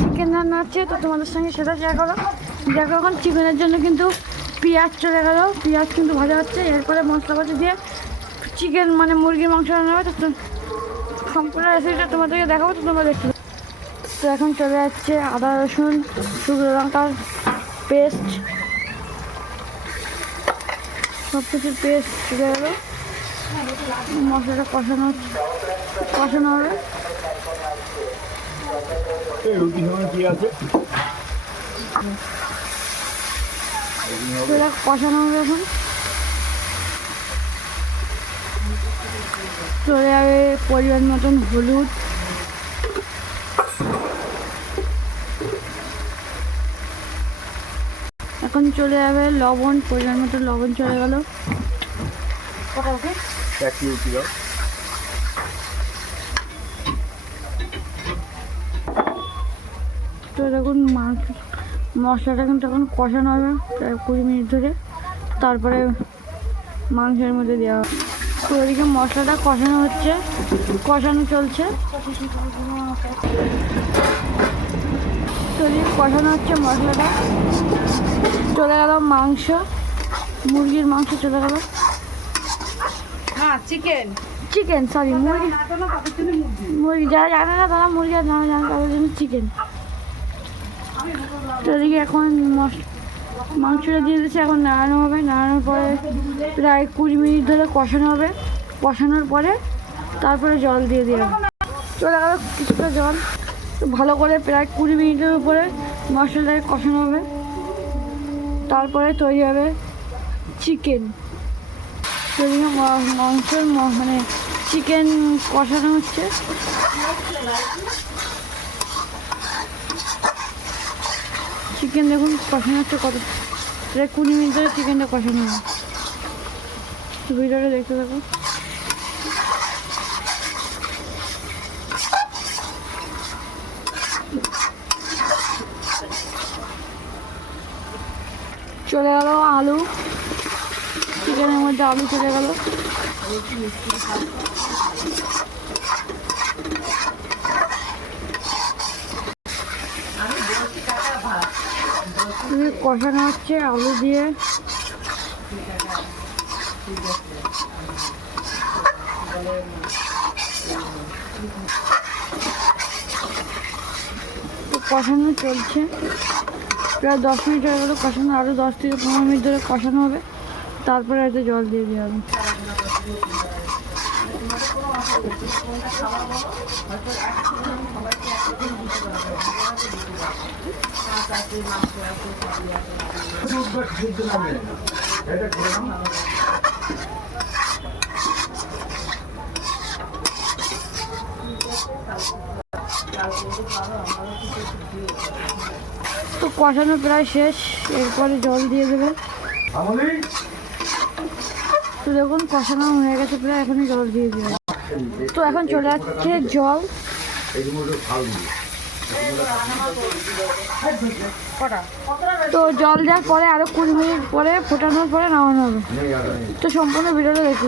Chicken রান্না হচ্ছে, তো তোমাদের সঙ্গে সেটা শেয়ার করো। দেখো এখন চিকেনের জন্য কিন্তু পেঁয়াজ চলে গেল, পেঁয়াজ কিন্তু ভাজা হচ্ছে। এরপরে মশলাপাতি দিয়ে চিকেন মানে মুরগির মাংস রান্না হবে। তো সম্পূর্ণ রেসিপিটা তোমাদেরকে দেখাবো, তো তোমরা দেখতে। তো এখন চলে যাচ্ছে আদা রসুন শুকনো লঙ্কার পেস্ট, সব কিছুর পেস্ট চলে গেলো। মশলাটা কষানো হবে। কষানো হবে এখন। চলে যাবে পরিমাণ মতন হলুদ, এখন চলে যাবে লবণ, পরিমাণ মতো লবণ চলে গেল। তো দেখুন মশলাটা কিন্তু এখন কষানো হবে প্রায় 20 মিনিট ধরে, তারপরে মাংসের মধ্যে দেওয়া হবে। তো ওইদিকে মশলাটা কষানো চলছে। তো ওইদিকে কষানো হচ্ছে মশলাটা। চলে গেল মাংস, মুরগির মাংস চলে গেল। চিকেন সরি মুরগি যারা জানে না তারা মুরগি, আর যারা জানে তাদের জন্য চিকেন। তো এদিকে এখন মাংসটা দিয়ে দিচ্ছে, এখন নাড়ানো হবে। নাড়ানোর পরে প্রায় 20 মিনিট ধরে কষানো হবে। কষানোর পরে তারপরে জল দিয়ে দেওয়া হবে। চলে গেল কিছুটা জল। তো ভালো করে প্রায় 20 মিনিটের উপরে মশলাটাকে কষানো হবে, তারপরে তৈরি হবে চিকেন। সেদিকে মাংসের মানে চিকেন কষানো হচ্ছে। চিকেন দেখুন কষানো হচ্ছে কত, প্রায় 20 মিনিট ধরে চিকেনটা কষানো হবে। ভিডিওটা দেখতে থাকো। চলে গেল আলু, চিকেনের মধ্যে আলু চলে গেল। কষানো হচ্ছে আলু দিয়ে। কষানো চলছে প্রায় 10 মিনিট হয়ে গেল কষানো। আরও 10 থেকে 15 মিনিট ধরে কষানো হবে, তারপরে হয়তো জল দিয়ে দেওয়া হবে। তো কষানো প্রায় শেষ, এরপরে জল দিয়ে দেবে। তো দেখুন কষানো হয়ে গেছে প্রায়, এখনই জল দিয়ে দেবে। তো এখন চলে যাচ্ছে জল। তো জল দেওয়ার পরে আরো 20 মিনিট পরে ফোটানোর পরে নামানো হবে। তো সম্পূর্ণ ভিডিওটা দেখতে